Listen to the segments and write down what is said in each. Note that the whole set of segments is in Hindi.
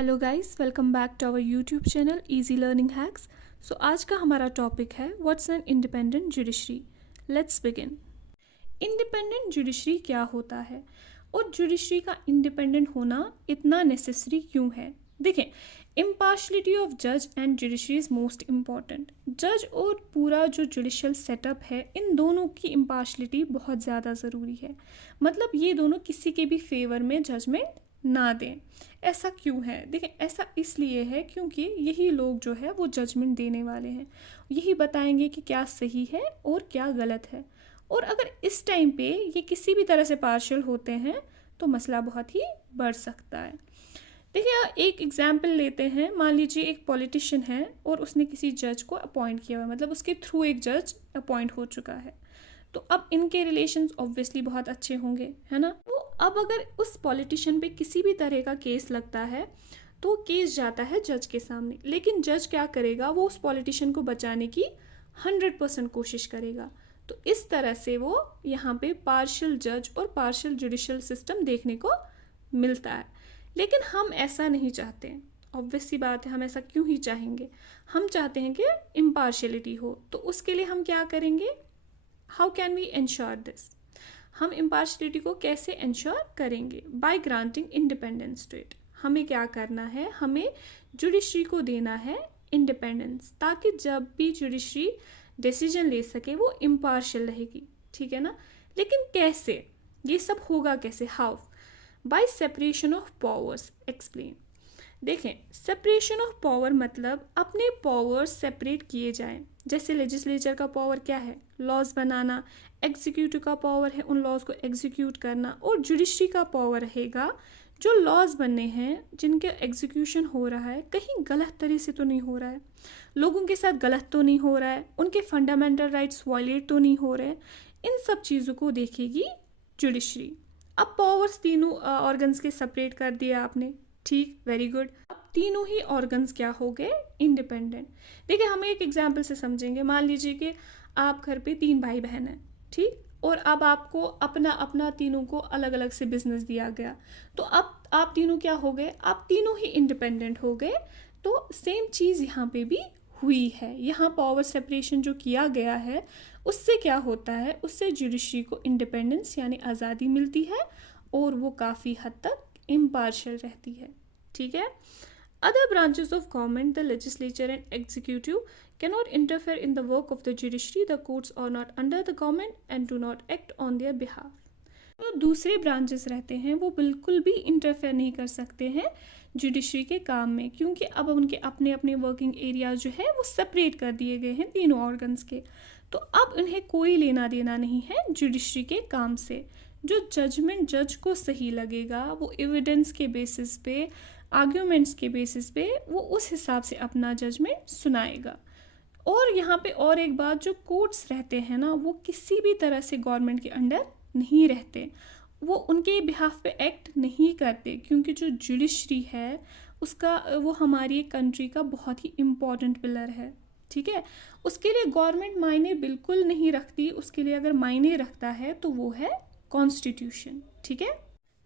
Hello guys, welcome back to our YouTube channel easy learning hacks. So आज का हमारा टॉपिक है what's an independent judiciary. Let's begin. Independent judiciary क्या होता है और जुडिशरी का इंडिपेंडेंट होना इतना नेसेसरी क्यों है? देखें, इम्पार्शलिटी ऑफ जज and judiciary is most important. जज और पूरा जो जुडिशल सेटअप है, इन दोनों की इम्पार्शलिटी बहुत ज़्यादा ज़रूरी है। मतलब ये दोनों किसी के भी फेवर में जजमेंट ना दें। ऐसा क्यों है? देखें, ऐसा इसलिए है क्योंकि यही लोग जो है वो जजमेंट देने वाले हैं, यही बताएंगे कि क्या सही है और क्या गलत है। और अगर इस टाइम पे ये किसी भी तरह से पार्शियल होते हैं तो मसला बहुत ही बढ़ सकता है। देखिए, एक एग्जाम्पल लेते हैं। मान लीजिए एक पॉलिटिशियन है और उसने किसी जज को अपॉइंट किया हुआ है, मतलब उसके थ्रू एक जज अपॉइंट हो चुका है। तो अब इनके रिलेशंस ऑब्वियसली बहुत अच्छे होंगे, है ना। तो अब अगर उस पॉलिटिशियन पे किसी भी तरह का केस लगता है तो केस जाता है जज के सामने, लेकिन जज क्या करेगा, वो उस पॉलिटिशियन को बचाने की 100% कोशिश करेगा। तो इस तरह से वो यहाँ पे पार्शियल जज और पार्शियल जुडिशियल सिस्टम देखने को मिलता है। लेकिन हम ऐसा नहीं चाहते। ऑब्वियस सी बात है, हम ऐसा क्यों ही चाहेंगे? हम चाहते हैं कि इम्पार्शियलिटी हो। तो उसके लिए हम क्या करेंगे? How can we ensure this? हम इम्पार्शलिटी को कैसे इंश्योर करेंगे? By granting independence to it. हमें क्या करना है? हमें जुडिशरी को देना है इंडिपेंडेंस, ताकि जब भी जुडिशरी डिसीजन ले सके वो इम्पार्शियल रहेगी, ठीक है ना। लेकिन कैसे? ये सब होगा कैसे? How? Bye separation of powers. Explain. देखें, सेपरेशन ऑफ पावर मतलब अपने पावर्स सेपरेट किए जाएं। जैसे लेजिस्लेचर का पावर क्या है? लॉज बनाना। एग्जीक्यूटिव का पावर है उन लॉज को एग्जीक्यूट करना। और जुडिशरी का पावर रहेगा जो लॉज बनने हैं, जिनके एग्जीक्यूशन हो रहा है, कहीं गलत तरह से तो नहीं हो रहा है, लोगों के साथ गलत तो नहीं हो रहा है, उनके फंडामेंटल राइट्स वायलेट तो नहीं हो रहे। इन सब चीज़ों को देखेगी जुडिशरी। अब पावर्स तीनों ऑर्गन्स के सेपरेट कर दिया आपने, ठीक, वेरी गुड। अब तीनों ही ऑर्गन्स क्या हो गए? इंडिपेंडेंट। देखिए, हम एक एग्जाम्पल से समझेंगे। मान लीजिए कि आप घर पे 3 भाई बहन हैं, ठीक, और अब आपको अपना अपना तीनों को अलग अलग से बिजनेस दिया गया। तो अब आप तीनों क्या हो गए? आप तीनों ही इंडिपेंडेंट हो गए। तो सेम चीज़ यहाँ पे भी हुई है। यहाँ पावर सेपरेशन जो किया गया है, उससे क्या होता है? उससे जुडिशरी को इंडिपेंडेंस यानी आज़ादी मिलती है और वो काफ़ी हद तक इम्पार्शियल रहती है, ठीक है। Other branches of government, the legislature and executive, cannot interfere in the work of the judiciary. The courts are not under the government and do not act on their behalf. तो दूसरे ब्रांचेस रहते हैं, वो बिल्कुल भी इंटरफेयर नहीं कर सकते हैं जुडिशरी के काम में, क्योंकि अब उनके अपने अपने वर्किंग एरिया जो है वो सेपरेट कर दिए गए हैं तीनों ऑर्गन्स के। तो अब उन्हें कोई लेना देना नहीं है जुडिशरी के काम से। जो जजमेंट जज को सही लगेगा, वो एविडेंस के बेसिस पे, आर्ग्यूमेंट्स के बेसिस पे वो उस हिसाब से अपना जजमेंट सुनाएगा। और यहाँ पे और एक बात, जो कोर्ट्स रहते हैं ना, वो किसी भी तरह से गवर्नमेंट के अंडर नहीं रहते, वो उनके बिहाफ पे एक्ट नहीं करते, क्योंकि जो जुडिशरी है उसका वो हमारी कंट्री का बहुत ही इम्पॉर्टेंट पिलर है, ठीक है। उसके लिए गवर्नमेंट मायने बिल्कुल नहीं रखती। उसके लिए अगर मायने रखता है तो वो है कॉन्स्टिट्यूशन, ठीक है।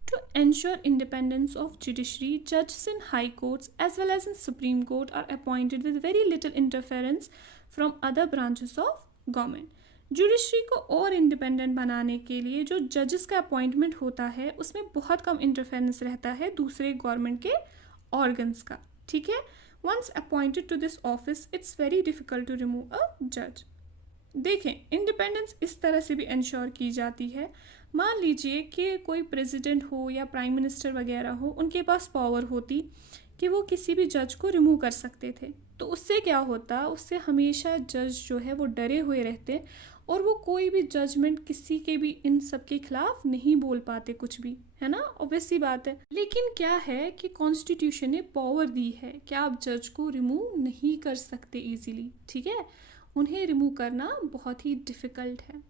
To ensure independence of judiciary, judges in high courts as well as in Supreme Court are appointed with very little interference from other branches of government. Judiciary को और इंडिपेंडेंट बनाने के लिए जो जजेस का अपॉइंटमेंट होता है, उसमें बहुत कम इंटरफेरेंस रहता है दूसरे गवर्नमेंट के ऑर्गन्स का, ठीक है। Once appointed to this office, it's very difficult to remove a जज। देखें, इंडिपेंडेंस इस तरह से भी इंश्योर की जाती है। मान लीजिए कि कोई प्रेसिडेंट हो या प्राइम मिनिस्टर वगैरह हो, उनके पास पावर होती कि वो किसी भी जज को रिमूव कर सकते थे। तो उससे क्या होता? उससे हमेशा जज जो है वो डरे हुए रहते और वो कोई भी जजमेंट किसी के भी इन सब के खिलाफ नहीं बोल पाते कुछ भी, है ना। ऑब्वियस सी बात है। लेकिन क्या है कि कॉन्स्टिट्यूशन ने पावर दी है कि आप जज को रिमूव नहीं कर सकते इजीली, ठीक है। उन्हें रिमूव करना बहुत ही डिफ़िकल्ट है।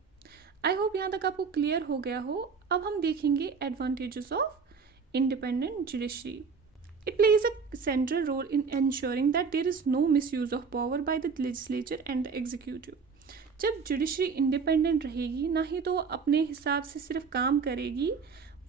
आई होप यहाँ तक आपको क्लियर हो गया हो। अब हम देखेंगे advantages of independent judiciary. It plays a central role in ensuring that there is no misuse of power by the legislature and the executive. जब जुडिशरी इंडिपेंडेंट रहेगी, ना ही तो वो अपने हिसाब से सिर्फ काम करेगी,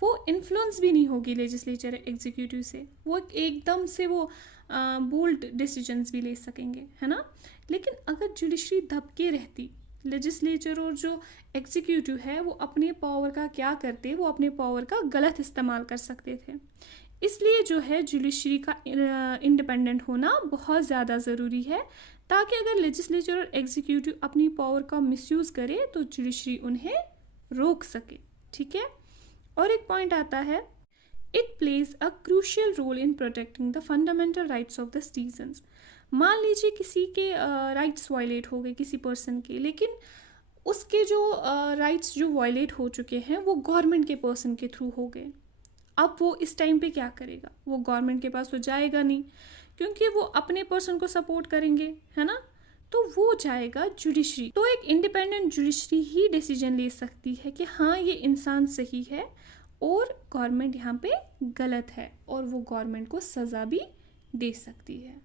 वो इन्फ्लुएंस भी नहीं होगी लेजिस्लेचर एग्जीक्यूटिव से, वो एकदम से वो बोल्ड डिसीजंस भी ले सकेंगे, है ना। लेकिन अगर जुडिशरी दबके रहती, लेजिस्लेचर और जो एग्जीक्यूटिव है वो अपने पावर का क्या करते, वो अपने पावर का गलत इस्तेमाल कर सकते थे। इसलिए जो है जुडिशरी का इंडिपेंडेंट होना बहुत ज़्यादा ज़रूरी है, ताकि अगर लेजिस्लेचर और एग्जीक्यूटिव अपनी पावर का मिसयूज़ करे तो जुडिशरी उन्हें रोक सके, ठीक है। और एक पॉइंट आता है, it plays a crucial role in protecting the fundamental rights of the citizens. मान लीजिए किसी के राइट्स वायलेट हो गए किसी पर्सन के, लेकिन उसके जो राइट्स जो वायलेट हो चुके हैं वो गवर्नमेंट के पर्सन के थ्रू हो गए। अब वो इस टाइम पे क्या करेगा, वो गवर्नमेंट के पास तो जाएगा नहीं, क्योंकि वो अपने पर्सन को सपोर्ट करेंगे, है ना। तो वो जाएगा जुडिशरी। तो एक इंडिपेंडेंट जुडिशरी ही डिसीजन ले सकती है कि हाँ ये इंसान सही है और गवर्नमेंट यहाँ पे गलत है, और वो गवर्नमेंट को सज़ा भी दे सकती है।